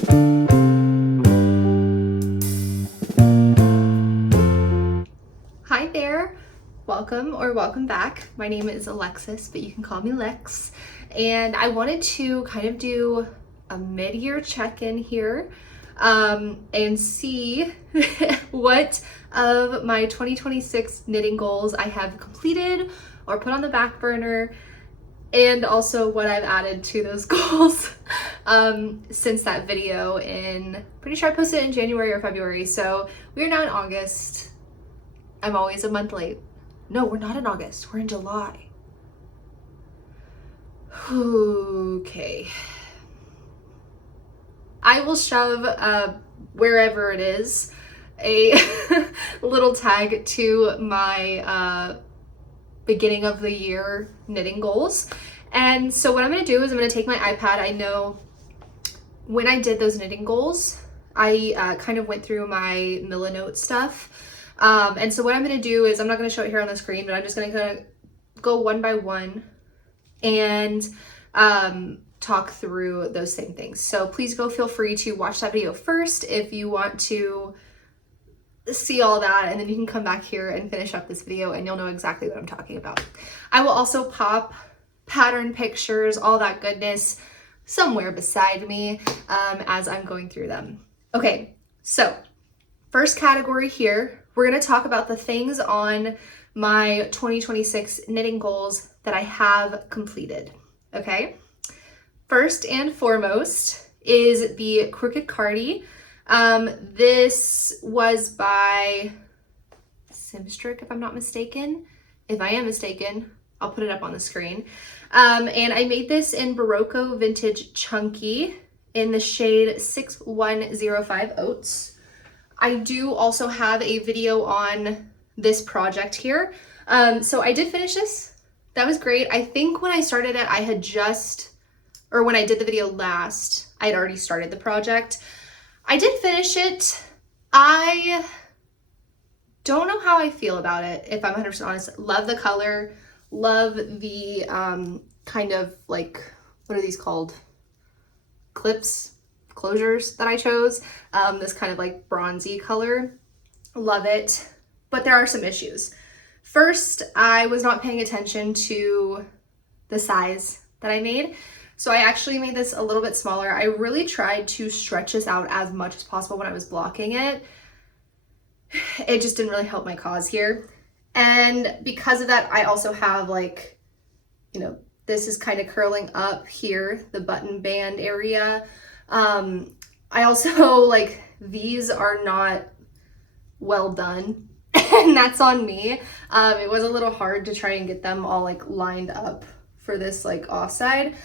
Hi there, welcome back. My name is Alexis, but you can call me Lex. And I wanted to kind of do a mid-year check-in here and see what of my 2026 knitting goals I have completed or put on the back burner, and also what I've added to those goals since that video pretty sure I posted it in January or February. So we are now in August. I'm always a month late. No, we're not in August. We're in July. Okay. I will shove wherever it is a little tag to my beginning of the year knitting goals. And so what I'm going to do is I'm going to take my iPad. I know when I did those knitting goals, I kind of went through my Milanote stuff. And so what I'm going to do is, I'm not going to show it here on the screen, but I'm just going to kind of go one by one and talk through those same things. So please feel free to watch that video first if you want to see all that, and then you can come back here and finish up this video and you'll know exactly what I'm talking about. I will also pop pattern pictures, all that goodness, somewhere beside me as I'm going through them. Okay, so first category here, we're going to talk about the things on my 2026 knitting goals that I have completed, okay? First and foremost is the Crooked Cardi. This was by Simstrick, if I'm not mistaken. If I am mistaken, I'll put it up on the screen. And I made this in Barocco Vintage Chunky in the shade 6105 Oats. I do also have a video on this project here. So I did finish this. That was great. I think when I started it, when I did the video last, I had already started the project. I did finish it. I don't know how I feel about it, if I'm 100% honest. Love the color. Love the kind of like, what are these called? Closures that I chose. This kind of like bronzy color. Love it. But there are some issues. First, I was not paying attention to the size that I made. So I actually made this a little bit smaller. I really tried to stretch this out as much as possible when I was blocking it. It just didn't really help my cause here. And because of that, I also have like, this is kind of curling up here, the button band area. I also these are not well done, and that's on me. It was a little hard to try and get them all lined up for this offside.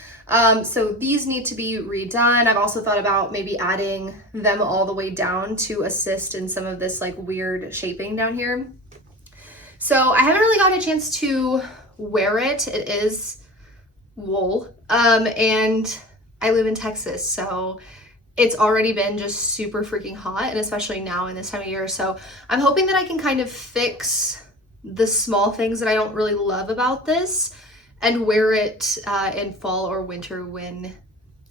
So these need to be redone. I've also thought about maybe adding them all the way down to assist in some of this weird shaping down here. So I haven't really gotten a chance to wear it. It is wool, and I live in Texas, so it's already been just super freaking hot, and especially now in this time of year. So I'm hoping that I can kind of fix the small things that I don't really love about this and wear it in fall or winter when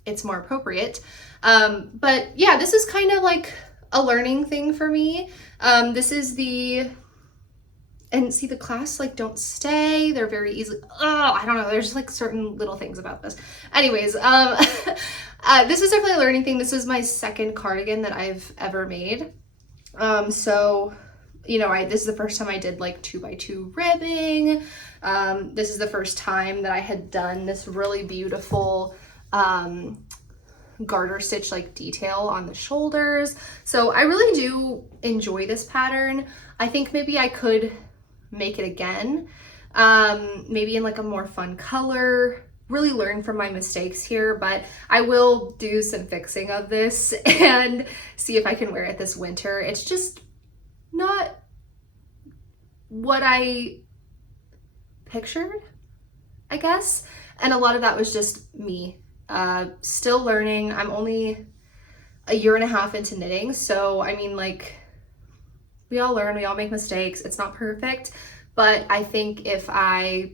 it's more appropriate. But yeah, this is kind of like a learning thing for me. This is and see, the clasps don't stay. They're very easily, I don't know. There's certain little things about this. Anyways, this is definitely a learning thing. This is my second cardigan that I've ever made. So, this is the first time I did 2x2 ribbing. This is the first time that I had done this really beautiful garter stitch detail on the shoulders. So I really do enjoy this pattern. I think maybe I could make it again, maybe in a more fun color, really learn from my mistakes here, but I will do some fixing of this and see if I can wear it this winter. It's just not what I pictured, I guess. And a lot of that was just me, still learning. I'm only a year and a half into knitting, so I mean, we all learn, we all make mistakes. It's not perfect, but I think if I,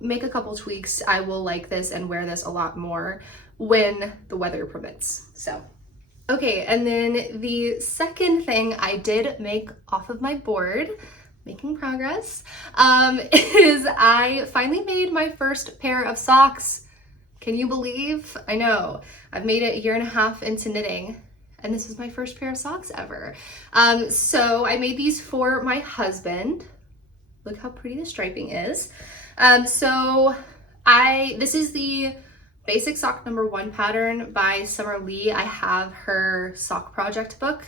make a couple tweaks, I will like this and wear this a lot more when the weather permits. So Okay, and then the second thing I did make off of my board, making progress, is I finally made my first pair of socks. Can you believe? I know, I've made it a year and a half into knitting, and this is my first pair of socks ever. So I made these for my husband. Look how pretty the striping is. This is the Basic Sock #1 pattern by Summer Lee. I have her sock project book.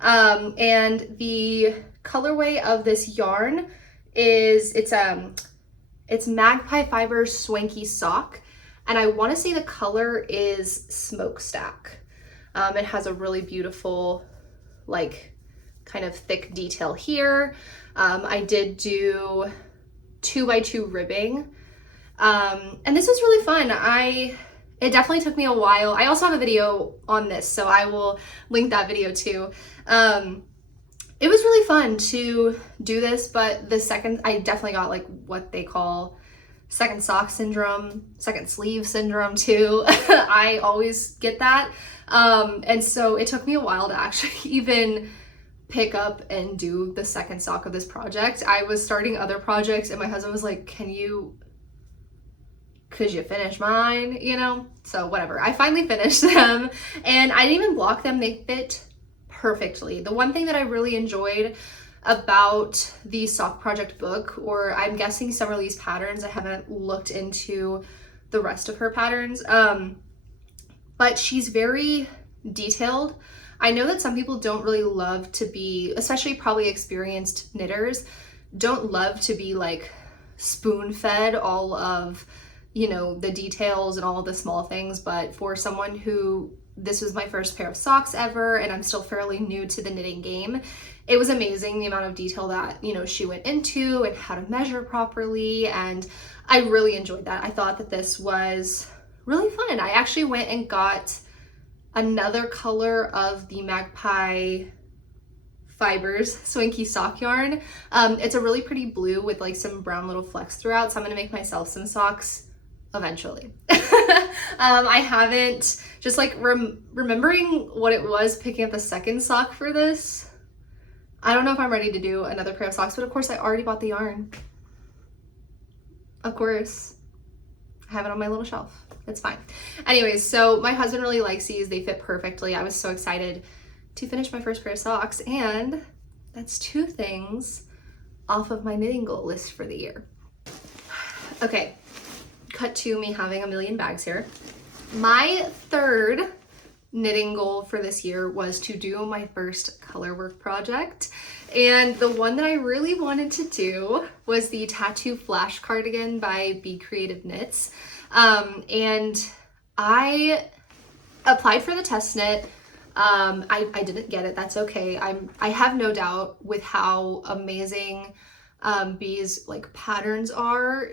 And the colorway of this yarn is, it's Magpie Fibers Swanky Sock. And I want to say the color is Smokestack. It has a really beautiful, like, kind of thick detail here. I did do 2x2 ribbing. And this was really fun. It definitely took me a while. I also have a video on this, so I will link that video too. It was really fun to do this, but I definitely got like what they call second sock syndrome, second sleeve syndrome too. I always get that. And so it took me a while to actually even pick up and do the second sock of this project. I was starting other projects and my husband was like, could you finish mine, you know? So whatever, I finally finished them and I didn't even block them. They fit perfectly. The one thing that I really enjoyed about the sock project book, or I'm guessing Summer Lee's patterns, I haven't looked into the rest of her patterns, but she's very detailed. I know that some people don't really love to be, especially probably experienced knitters, don't love to be like spoon-fed all of, you know, the details and all of the small things, but for someone who, this was my first pair of socks ever and I'm still fairly new to the knitting game, it was amazing the amount of detail that, you know, she went into and how to measure properly, and I really enjoyed that. I thought that this was really fun. I actually went and got another color of the Magpie Fibers Swanky Sock yarn. It's a really pretty blue with like some brown little flecks throughout, so I'm gonna make myself some socks eventually. I haven't, just like remembering what it was picking up the second sock for this, I don't know if I'm ready to do another pair of socks, but of course I already bought the yarn. Of course. I have it on my little shelf. It's fine. Anyways, so my husband really likes these. They fit perfectly. I was so excited to finish my first pair of socks, and that's 2 things off of my knitting goal list for the year. Okay, cut to me having a million bags here. My third knitting goal for this year was to do my first color work project, and the one that I really wanted to do was the Tattoo Flash Cardigan by Be Creative Knits. And I applied for the test knit. I didn't get it. That's okay. I have no doubt with how amazing Bee's like patterns are.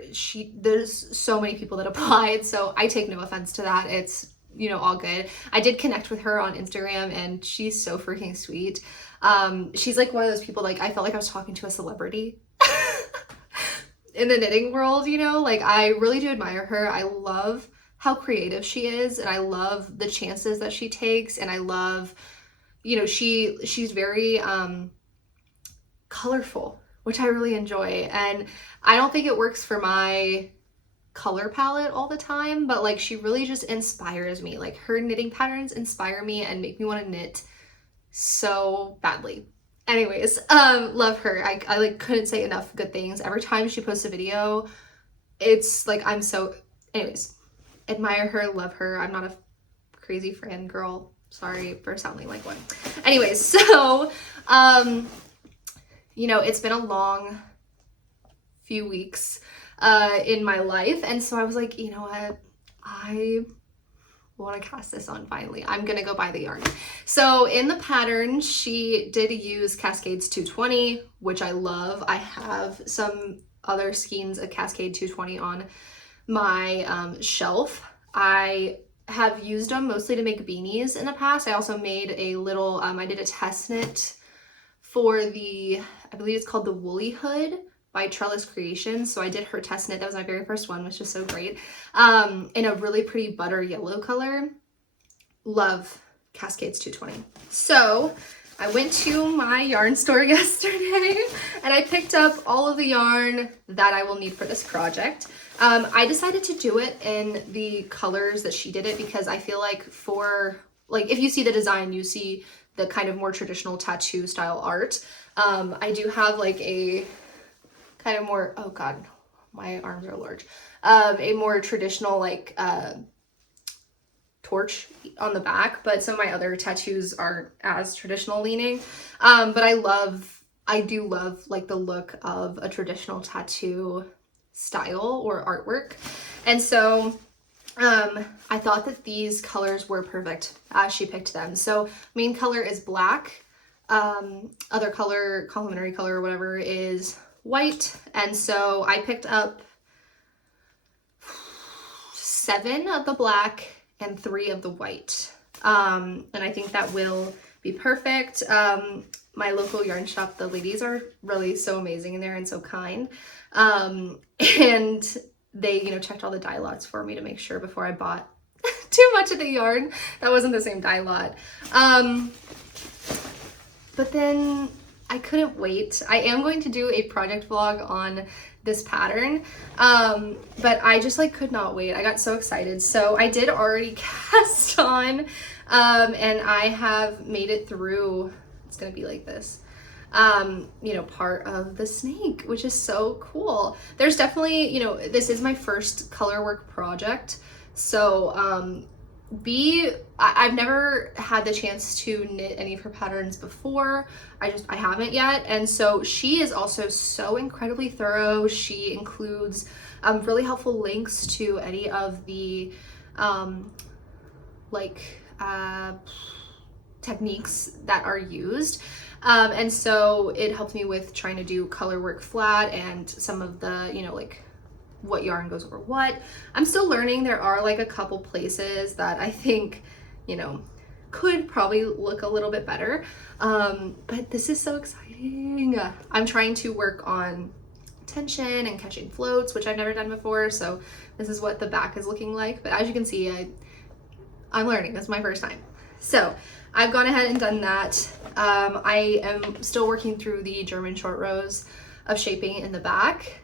There's so many people that applied, so I take no offense to that. It's, you know, all good. I did connect with her on Instagram and she's so freaking sweet. She's like one of those people, like I felt like I was talking to a celebrity in the knitting world, you know, like I really do admire her. I love how creative she is, and I love the chances that she takes, and I love, you know, she's very colorful, which I really enjoy. And I don't think it works for my color palette all the time, but like she really just inspires me. Like her knitting patterns inspire me and make me want to knit so badly. Anyways, love her. I like couldn't say enough good things. Every time she posts a video, it's like anyways, admire her, love her. I'm not a crazy fan girl. Sorry for sounding like one. Anyways, so you know, it's been a long few weeks in my life, and so I was like, you know what, I want to cast this on finally. I'm gonna go buy the yarn. So in the pattern, she did use Cascades 220, which I love. I have some other skeins of Cascade 220 on my shelf. I have used them mostly to make beanies in the past. I also made a little, I did a test knit for I believe it's called the Woolly Hood by Trellis Creations. So I did her test knit. That was my very first one, which is so great. In a really pretty butter yellow color. Love Cascades 220. So I went to my yarn store yesterday and I picked up all of the yarn that I will need for this project. I decided to do it in the colors that she did it because I feel like if you see the design, you see the kind of more traditional tattoo style art. I do have like a kind of more, oh God, my arms are large. A more traditional like torch on the back, but some of my other tattoos aren't as traditional leaning. But I do love like the look of a traditional tattoo style or artwork. And so I thought that these colors were perfect as she picked them. So main color is black. Other color, complementary color or whatever, is white. And so I picked up 7 of the black and 3 of the white. And I think that will be perfect. My local yarn shop, the ladies are really so amazing in there and so kind. And they, checked all the dye lots for me to make sure before I bought too much of the yarn that wasn't the same dye lot. But then I couldn't wait. I am going to do a project vlog on this pattern, but I just could not wait. I got so excited. So I did already cast on, and I have made it through. It's gonna be like this, part of the snake, which is so cool. There's definitely, this is my first color work project, so I've never had the chance to knit any of her patterns before. I haven't yet. And so she is also so incredibly thorough. She includes really helpful links to any of the techniques that are used. And so it helped me with trying to do color work flat and some of the, what yarn goes over what. I'm still learning. There are a couple places that I think, could probably look a little bit better. But this is so exciting. I'm trying to work on tension and catching floats, which I've never done before. So this is what the back is looking like. But as you can see, I'm learning. This is my first time. So I've gone ahead and done that. I am still working through the German short rows of shaping in the back.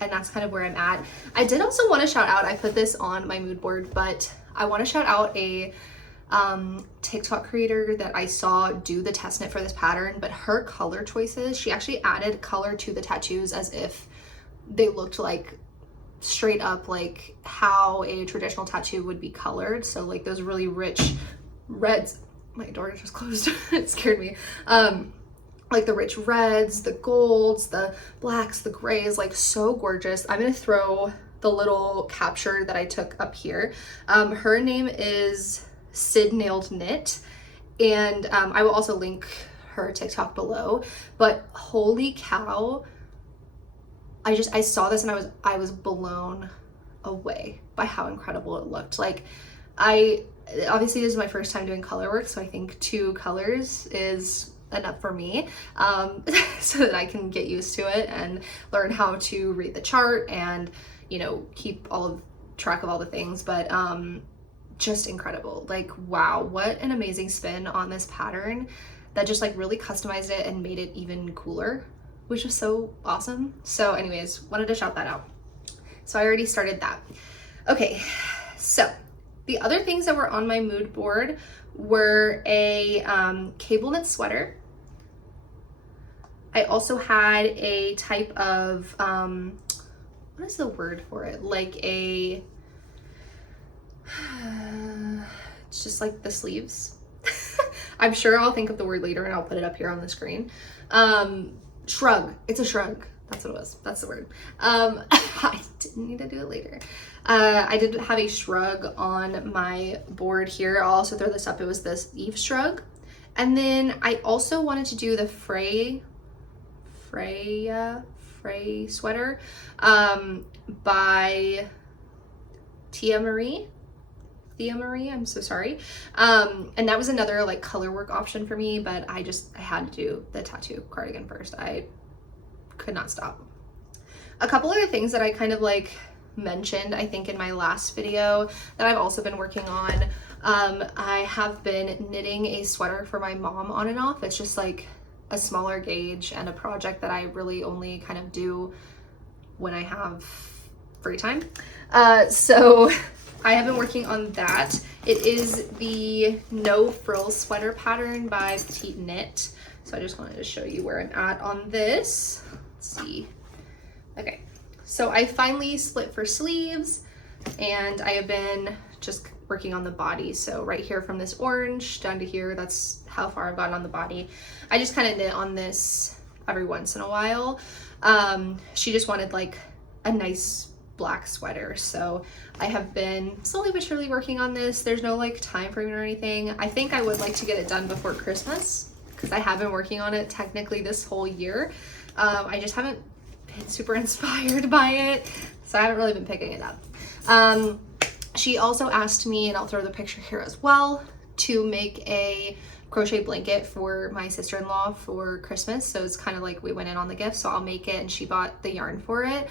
And that's kind of where I'm at. I did also want to shout out, I put this on my mood board, but I want to shout out a TikTok creator that I saw do the test knit for this pattern, but her color choices, she actually added color to the tattoos as if they looked like straight up like how a traditional tattoo would be colored. So those really rich reds. My door just closed. It scared me. The rich reds, the golds, the blacks, the grays, so gorgeous. I'm gonna throw the little capture that I took up here. Her name is Sid Nailed Knit, and I will also link her TikTok below. But holy cow, I saw this and I was blown away by how incredible it looked. Obviously this is my first time doing color work, so I think 2 colors is enough for me, so that I can get used to it and learn how to read the chart and keep track of all the things. But just incredible. Wow, what an amazing spin on this pattern that just really customized it and made it even cooler, which was so awesome. So anyways, wanted to shout that out. So I already started that. Okay, so the other things that were on my mood board were a cable knit sweater. I also had a type of, what is the word for it? It's just the sleeves. I'm sure I'll think of the word later and I'll put it up here on the screen. Shrug. It's a shrug. That's what it was. That's the word. I didn't need to do it later. I did have a shrug on my board here. I'll also throw this up. It was this Eve shrug. And then I also wanted to do the Frey sweater by Thea Marie, I'm so sorry. And that was another color work option for me, but I had to do the tattoo cardigan first. I could not stop. A couple other things that I kind of mentioned, I think in my last video, that I've also been working on. I have been knitting a sweater for my mom on and off. It's just like a smaller gauge and a project that I really only kind of do when I have free time. So I have been working on that. It is the No Frill Sweater pattern by Petite Knit. So I just wanted to show you where I'm at on this. Let's see. Okay, so I finally split for sleeves, and I have been just working on the body. So right here from this orange down to here, that's how far I've gotten on the body. I just kind of knit on this every once in a while. She just wanted like a nice black sweater, so I have been slowly but surely working on this. There's no like time frame or anything. I think I would like to get it done before Christmas because I have been working on it technically this whole year. I just haven't been super inspired by it, so I haven't really been picking it up. She also asked me, and I'll throw the picture here as well, to make a crochet blanket for my sister-in-law for Christmas. So it's kind of like we went in on the gift, so I'll make it, and she bought the yarn for it.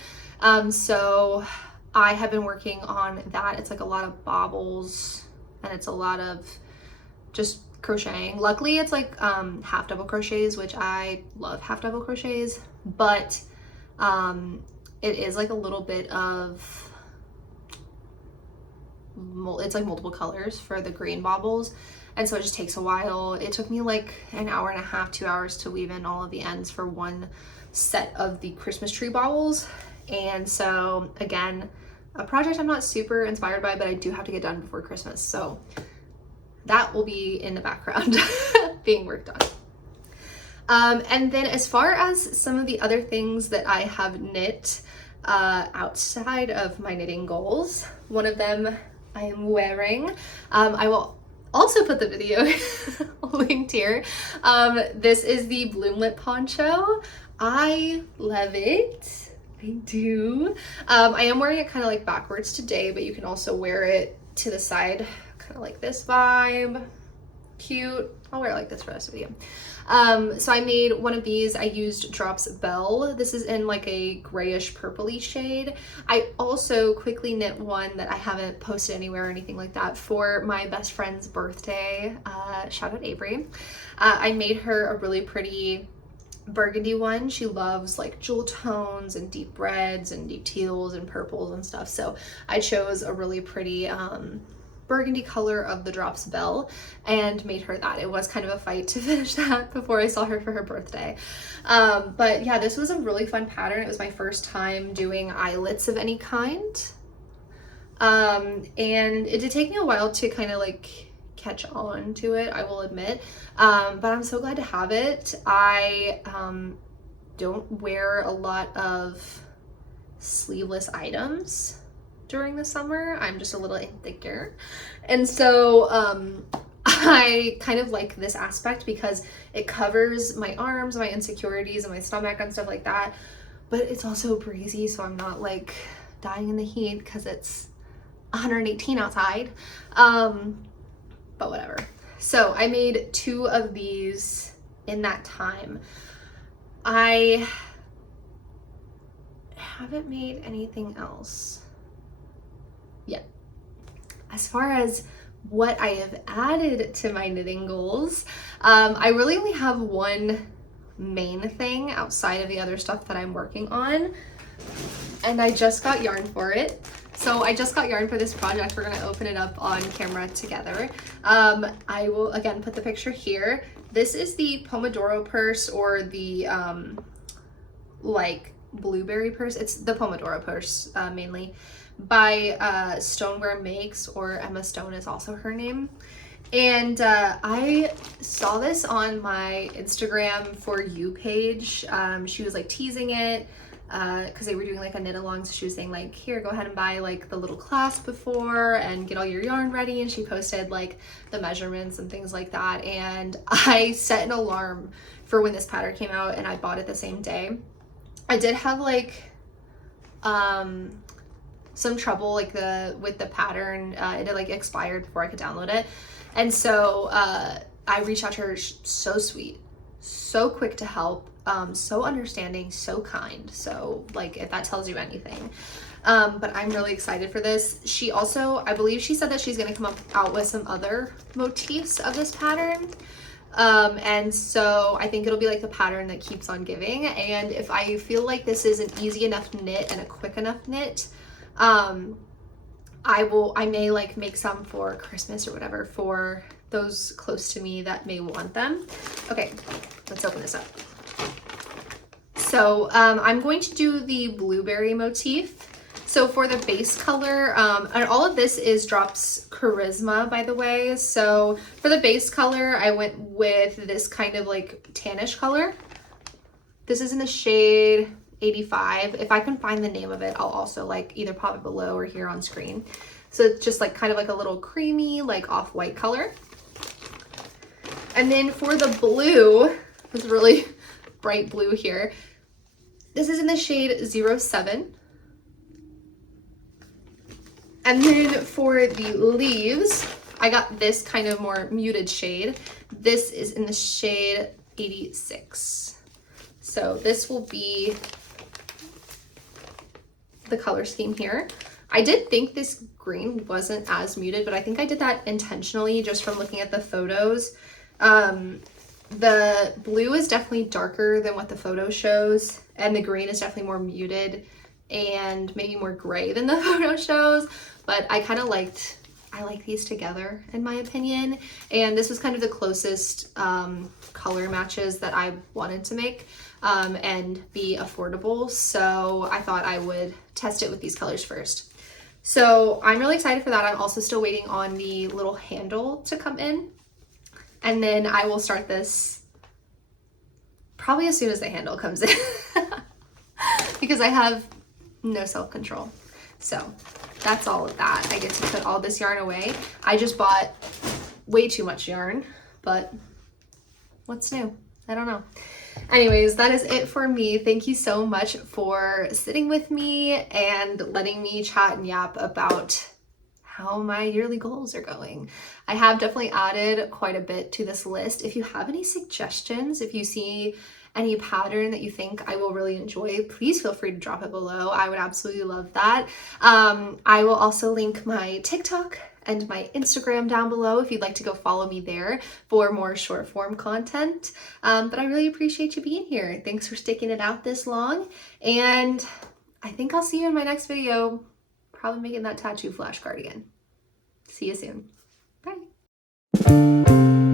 So I have been working on that. It's like a lot of bobbles, and it's a lot of just crocheting. Luckily it's like half double crochets, which I love half double crochets, but it is like a little bit of, it's like multiple colors for the green bobbles, and so it just takes a while. It took me like an hour and a half, 2 hours to weave in all of the ends for one set of the Christmas tree bobbles. And so again, a project I'm not super inspired by, but I do have to get done before Christmas, so that will be in the background being worked on. And then as far as some of the other things that I have knit outside of my knitting goals, one of them I am wearing. I will also put the video linked here. This is the Bloomlet poncho. I love it. I do. I am wearing it kind of like backwards today, but you can also wear it to the side, kind of like this vibe. Cute. I'll wear it like this for the rest of the video. So I made one of these. I used Drops Belle. This is in like a grayish purpley shade. I also quickly knit one that I haven't posted anywhere or anything like that for my best friend's birthday. Shout out Avery. I made her a really pretty burgundy one. She loves like jewel tones and deep reds and deep teals and purples and stuff. So I chose a really pretty burgundy color of the Drops Belle and made her that. It was kind of a fight to finish that before I saw her for her birthday. But yeah, this was a really fun pattern. It was my first time doing eyelets of any kind. And it did take me a while to kind of like catch on to it, I will admit. But I'm so glad to have it. I don't wear a lot of sleeveless items during the summer. I'm just a little insecure, and so I kind of like this aspect because it covers my arms, my insecurities, and my stomach and stuff like that, but it's also breezy, so I'm not like dying in the heat because it's 118 outside. But whatever. So I made 2 of these in that time. I haven't made anything else yet. As far as what I have added to my knitting goals, I really only have one main thing outside of the other stuff that I'm working on, and I just got yarn for it. So I just got yarn for this project. We're gonna open it up on camera together. I will again put the picture here. This is the Pomodoro purse, or the like blueberry purse. It's the Pomodoro purse mainly, by Stoneware Makes, or Emma Stone is also her name. And I saw this on my Instagram For You page. She was like teasing it because they were doing like a knit along, so she was saying like, here, go ahead and buy like the little clasp before and get all your yarn ready, and she posted like the measurements and things like that. And I set an alarm for when this pattern came out, and I bought it the same day. I did have like some trouble like with the pattern. It had like expired before I could download it, and so I reached out to her. So sweet, so quick to help, so understanding, so kind. So like, if that tells you anything. but I'm really excited for this. She also, I believe she said that she's gonna come out with some other motifs of this pattern. And so I think it'll be like the pattern that keeps on giving. And if I feel like this is an easy enough knit and a quick enough knit, I may like make some for Christmas or whatever for those close to me that may want them. Okay, let's open this up. So I'm going to do the blueberry motif. So for the base color, and all of this is Drops Charisma, by the way. So for the base color, I went with this kind of like tannish color. This is in the shade 85. If I can find the name of it, I'll also like either pop it below or here on screen. So it's just like kind of like a little creamy, like off-white color. And then for the blue, it's really bright blue here. This is in the shade 07. And then for the leaves, I got this kind of more muted shade. This is in the shade 86. So this will be the color scheme here. I did think this green wasn't as muted, but I think I did that intentionally just from looking at the photos. The blue is definitely darker than what the photo shows, and the green is definitely more muted and maybe more gray than the photo shows, but I kind of I like these together in my opinion, and this was kind of the closest color matches that I wanted to make and be affordable, so I thought I would test it with these colors first. So I'm really excited for that. I'm also still waiting on the little handle to come in, and then I will start this probably as soon as the handle comes in because I have no self-control. So that's all of that. I get to put all this yarn away. I just bought way too much yarn, but what's new? I don't know. Anyways, that is it for me. Thank you so much for sitting with me and letting me chat and yap about how my yearly goals are going. I have definitely added quite a bit to this list. If you have any suggestions, if you see any pattern that you think I will really enjoy, please feel free to drop it below. I would absolutely love that. I will also link my TikTok and my Instagram down below if you'd like to go follow me there for more short form content. But I really appreciate you being here. Thanks for sticking it out this long. And I think I'll see you in my next video, probably making that tattoo flashcard again. See you soon. Bye.